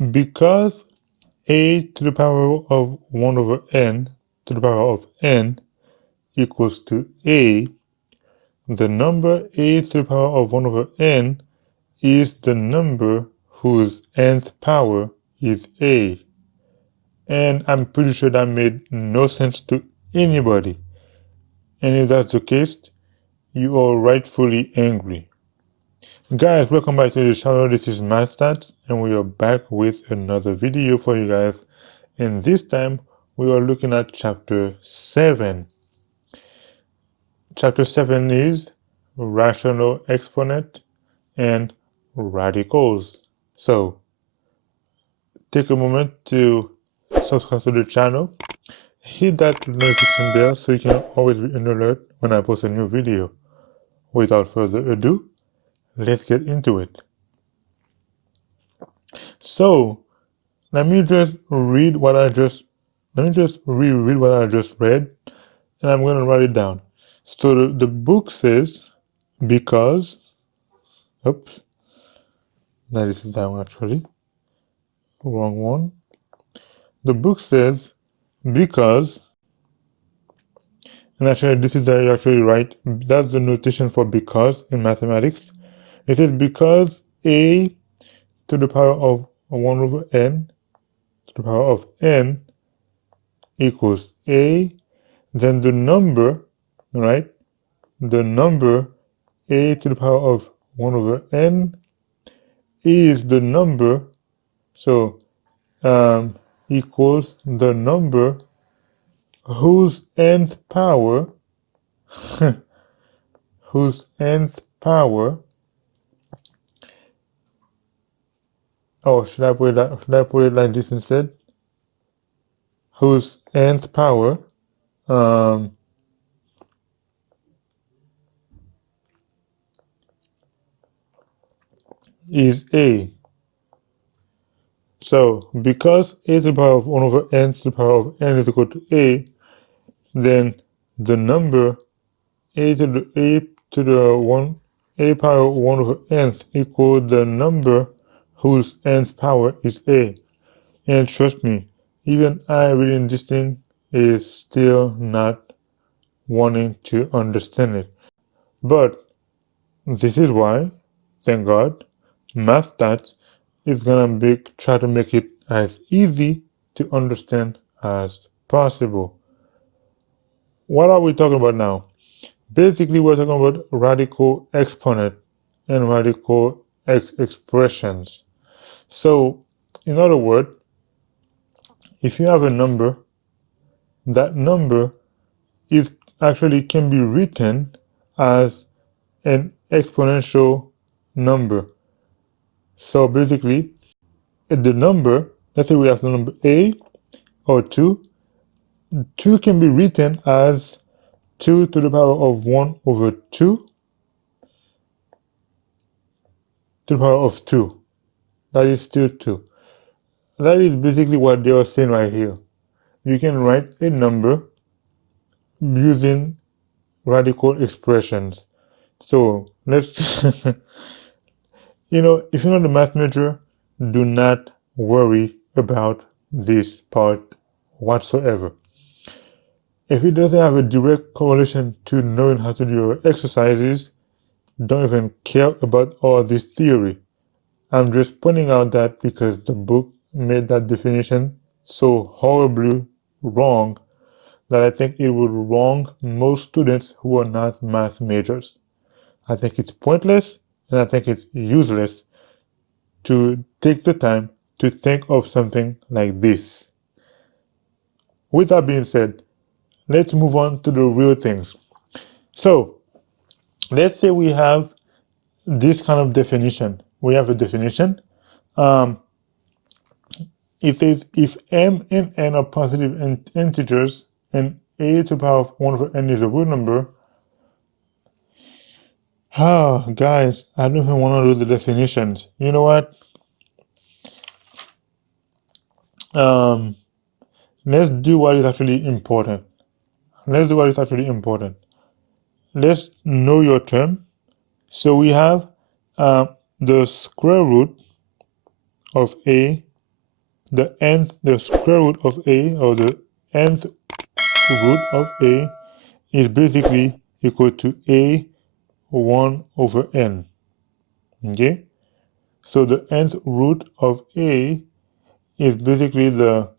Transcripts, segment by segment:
because a to the power of 1 over n to the power of n equals to a, the number a to the power of 1 over n is the number whose nth power is a. And I'm pretty sure that made no sense to anybody. And if that's the case, you are rightfully angry. Guys, welcome back to the channel. This is MathStats, and we are back with another video for you guys. And this time, we are looking at Chapter 7. Chapter 7 is Rational Exponent and Radicals. So, take a moment to subscribe to the channel. Hit that notification bell so you can always be in alert when I post a new video. Without further ado, let's get into it. So, let me just reread what I just read, and I'm going to write it down. So the book says, because, oops, no, this is that one actually, wrong one. The book says, because, and actually this is actually right, that's the notation for because in mathematics. It says because a to the power of 1 over n to the power of n equals a, then the number, right, the number a to the power of 1 over n is the number, so equals the number whose nth power whose nth power, oh, should I put it like this instead? Whose nth power is a. So because a to the power of 1 over n to the power of n is equal to a, then the number a to the 1 a power 1 over nth equal the number whose nth power is a. And trust me, even I reading this thing is still not wanting to understand it. But this is why, thank God, MathStats is gonna try to make it as easy to understand as possible. What are we talking about now? Basically, we're talking about radical exponent and radical expressions. So, in other words, if you have a number, that number is actually can be written as an exponential number. So basically, the number, let's say we have the number a or 2, 2 can be written as 2 to the power of 1 over 2 to the power of 2. That is still 2. That is basically what they are saying right here. You can write a number using radical expressions. So let's, you know, if you're not a math major, do not worry about this part whatsoever. If it doesn't have a direct correlation to knowing how to do your exercises, don't even care about all this theory. I'm just pointing out that because the book made that definition so horribly wrong that I think it would wrong most students who are not math majors. I think it's pointless and I think it's useless to take the time to think of something like this. With that being said, let's move on to the real things. So, let's say we have this kind of definition. We have a definition. It says if m and n are positive integers and a to the power of 1 over n is a real number. Guys, I don't even want to do the definitions. You know what? Let's do what is actually important. Let's know your term. So we have the square root of a the square root of a, or the nth root of a, is basically equal to a 1 over n. Okay, so the nth root of a is basically the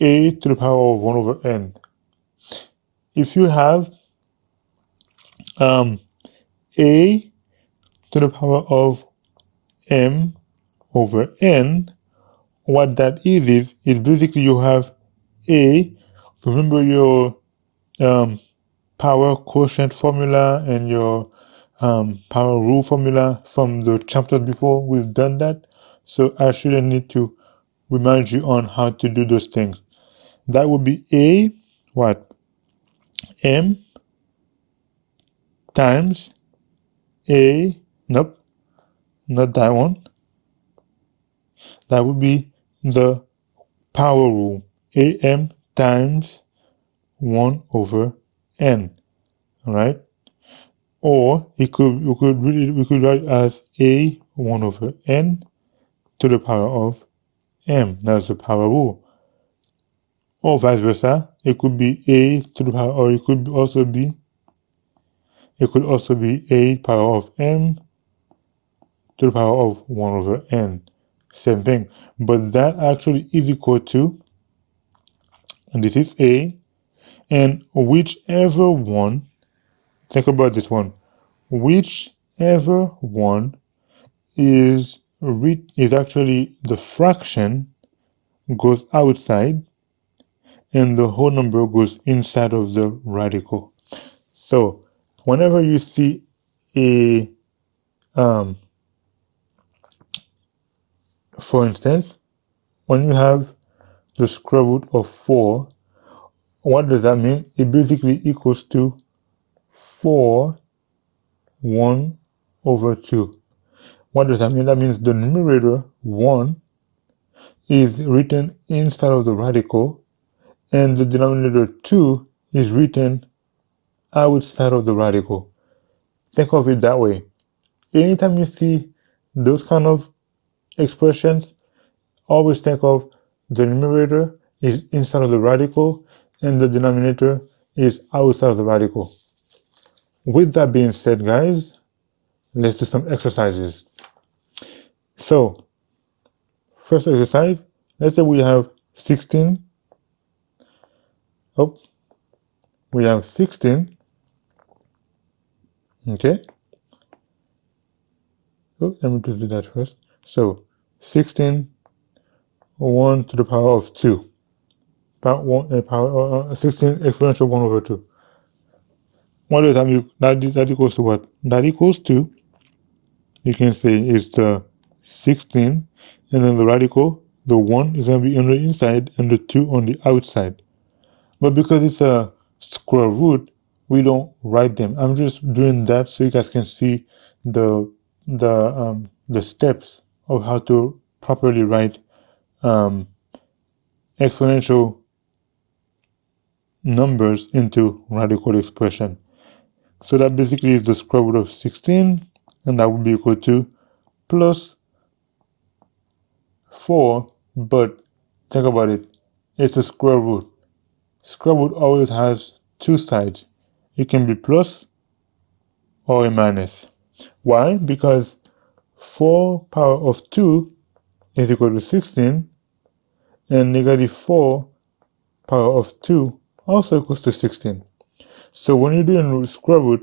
a to the power of 1 over n. If you have a to the power of m over n, what that is basically you have a, remember your power quotient formula and your power rule formula from the chapters before. We've done that, so I shouldn't need to remind you on how to do those things. That would be a what? M times a, nope, not that one. That would be the power rule, am times 1 over n. All right, or we could write as a 1 over n to the power of m. That's the power rule. Or vice versa, it could be a to the power, or it could also be a power of m to the power of 1 over n. Same thing, but that actually is equal to, and this is a, and whichever one, think about this one, whichever one is actually the fraction goes outside and the whole number goes inside of the radical. So whenever you see a for instance, when you have the square root of 4, what does that mean? It basically equals to 4 1 over 2. What does that mean? That means the numerator 1 is written inside of the radical, and the denominator 2 is written outside of the radical. Think of it that way. Anytime you see those kind of expressions, always think of the numerator is inside of the radical and the denominator is outside of the radical. With that being said, guys, let's do some exercises. So, first exercise, let's say we have 16. Oh, we have 16. Okay. Oh, let me just do that first. So, 16, 1 to the power of 2. 16 exponential 1 over 2. What does that mean? That equals to what? That equals to, you can say, is the 16, and then the radical, the 1 is going to be on the inside and the 2 on the outside. But because it's a square root, we don't write them. I'm just doing that so you guys can see the steps of how to properly write exponential numbers into radical expression. So that basically is the square root of 16, and that would be equal to plus 4, but think about it, it's a square root. Square root always has two sides. It can be plus or a minus. Why? Because 4 power of 2 is equal to 16, and negative 4 power of 2 also equals to 16. So when you're doing square root,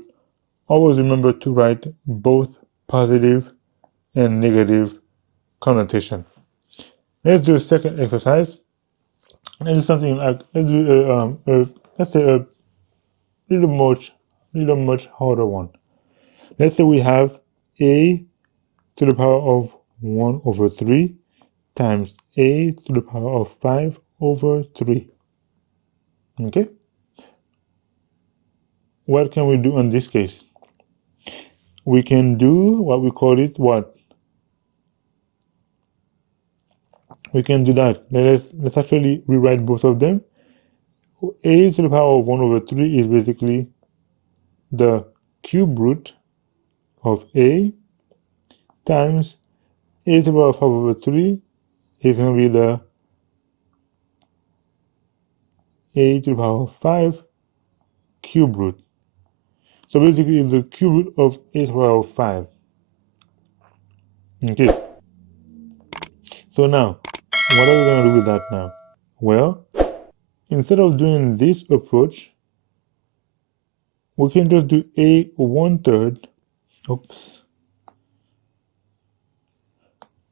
always remember to write both positive and negative connotation. Let's do a second exercise. Let's do something like, let's say a little much harder one. Let's say we have a to the power of 1 over 3 times a to the power of 5 over 3. Okay? What can we do in this case? We can do what we call it, what? We can do that. Let's actually rewrite both of them. A to the power of 1 over 3 is basically the cube root of a times a to the power of 5 over 3 is going to be the a to the power of 5 cube root. So basically it's the cube root of a to the power of 5. Okay. So now, what are we going to do with that now? Well, instead of doing this approach, we can just do a 1/3. Oops.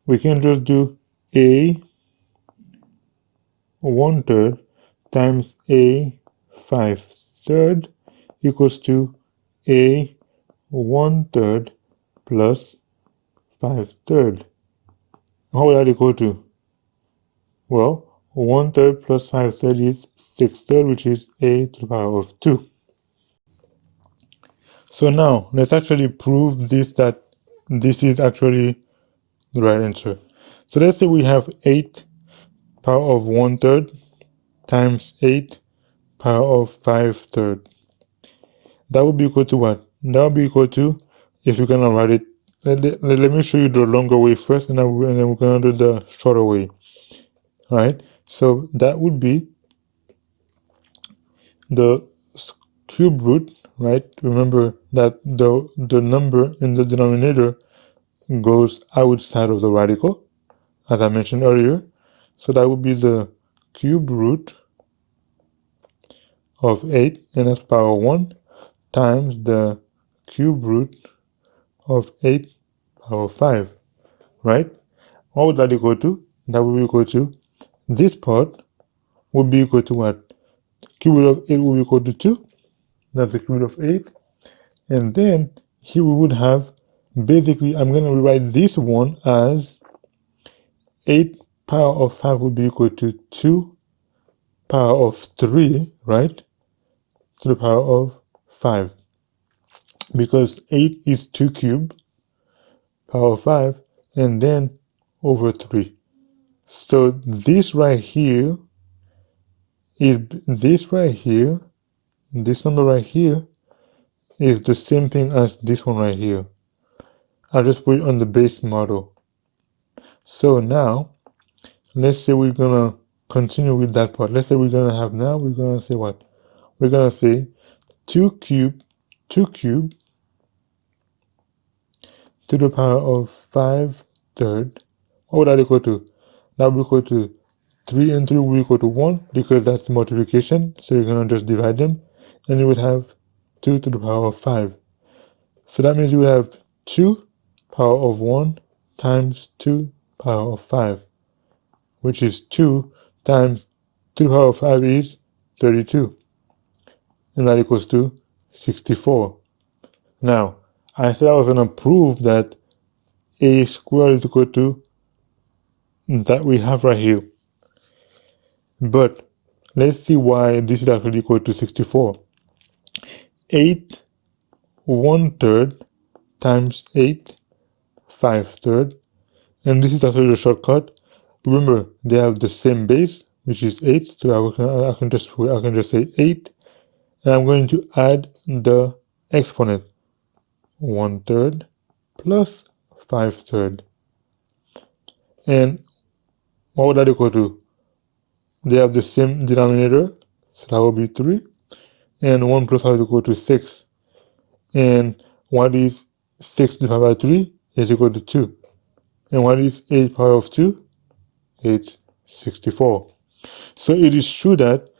We can just do a 1/3 times a 5/3 equals to a 1/3 plus 5/3. How would that equal to? Well, 1/3 plus 5/3 is 6/3, which is a to the power of 2. So now let's actually prove this, that this is actually the right answer. So let's say we have 8 power of 1/3 times 8 power of 5/3. That would be equal to what? That would be equal to, if you're gonna write it, let me show you the longer way first, and then we're gonna do the shorter way. All right. So that would be the cube root, right? Remember that the number in the denominator goes outside of the radical, as I mentioned earlier. So that would be the cube root of 8 and that's power 1 times the cube root of 8 power 5, right? What would that equal to? That would be equal to, this part would be equal to what? Cube root of 8 will be equal to 2. That's the cube root of 8. And then here we would have, basically, I'm going to rewrite this one as 8 power of 5 would be equal to 2 power of 3, right? To the power of 5. Because 8 is 2 cubed, power of 5, and then over 3. So this right here is this right here, this number right here is the same thing as this one right here. I'll just put it on the base model. So now, let's say we're gonna continue with that part. Let's say we're gonna have, now we're gonna say what? We're gonna say 2 cubed to the power of 5/3. What would that equal to? That would be equal to 3 and 3 will equal to 1 because that's the multiplication. So you're gonna just divide them, and you would have 2 to the power of 5. So that means you would have 2 power of 1 times 2 power of 5, which is 2 times 2 to the power of 5 is 32. And that equals to 64. Now, I said I was going to prove that a squared is equal to that we have right here. But let's see why this is actually equal to 64. 8 1/3 times 8 5/3. And this is actually the shortcut. Remember, they have the same base, which is 8. So I can just say 8. And I'm going to add the exponent. 1/3 plus 5/3. And what would that equal to? They have the same denominator, so that will be 3. And 1 plus 5 is equal to 6. And what is 6 divided by 3 is equal to 2. And what is 8 power of 2? It's 64. So it is true that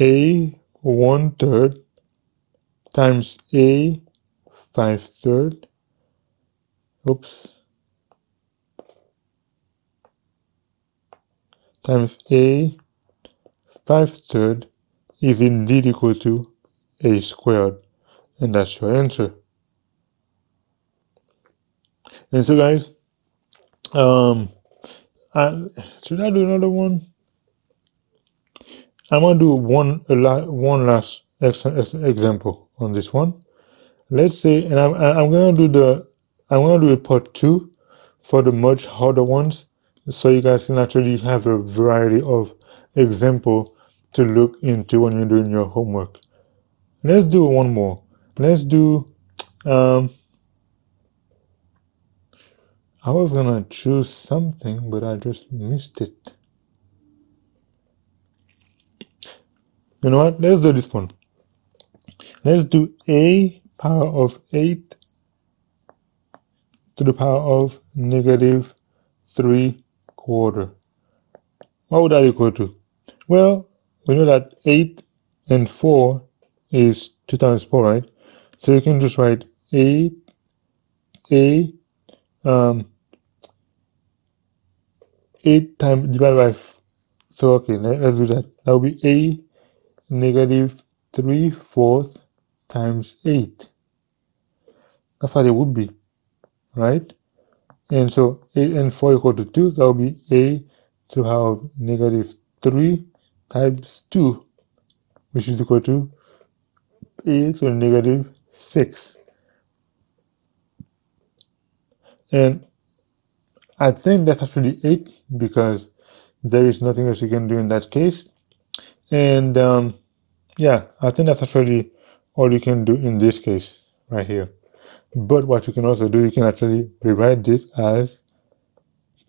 a 1/3 times a 5/3, times a 5/3 is indeed equal to a squared, and that's your answer. And so guys, should I do another one? I'm gonna do one last example on this one. Let's say, and I'm gonna do a part 2 for the much harder ones, so you guys can actually have a variety of example to look into when you're doing your homework. Let's do one more. Let's do I'll I was gonna choose something, but I just missed it. You know what? Let's do this one. Let's do a power of 8 to the power of negative 3/4. What would that equal to? Well, we know that 8 and 4 is 2 times 4, right? So you can just write 8 times divided by so okay, let's do that. That will be a negative 3/4 times 8. That's what it would be, right? And so 8 and 4 equal to 2. That will be a to the power of negative 3 times 2, which is equal to a to the negative 6. And I think that's actually 8 because there is nothing else you can do in that case. And yeah, I think that's actually all you can do in this case right here. But what you can also do, you can actually rewrite this as,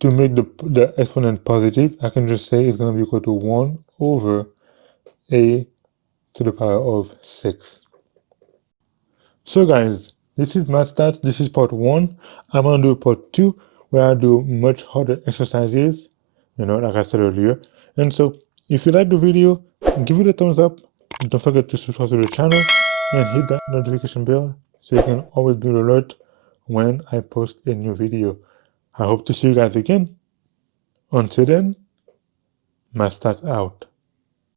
to make the exponent positive, I can just say it's going to be equal to 1 over a to the power of 6. So guys, this is MathStats. This is part 1. I'm going to do part 2 where I do much harder exercises, like I said earlier. And so if you like the video, give it a thumbs up. Don't forget to subscribe to the channel and hit that notification bell so you can always be alert when I post a new video. I hope to see you guys again. Until then, MathStats out.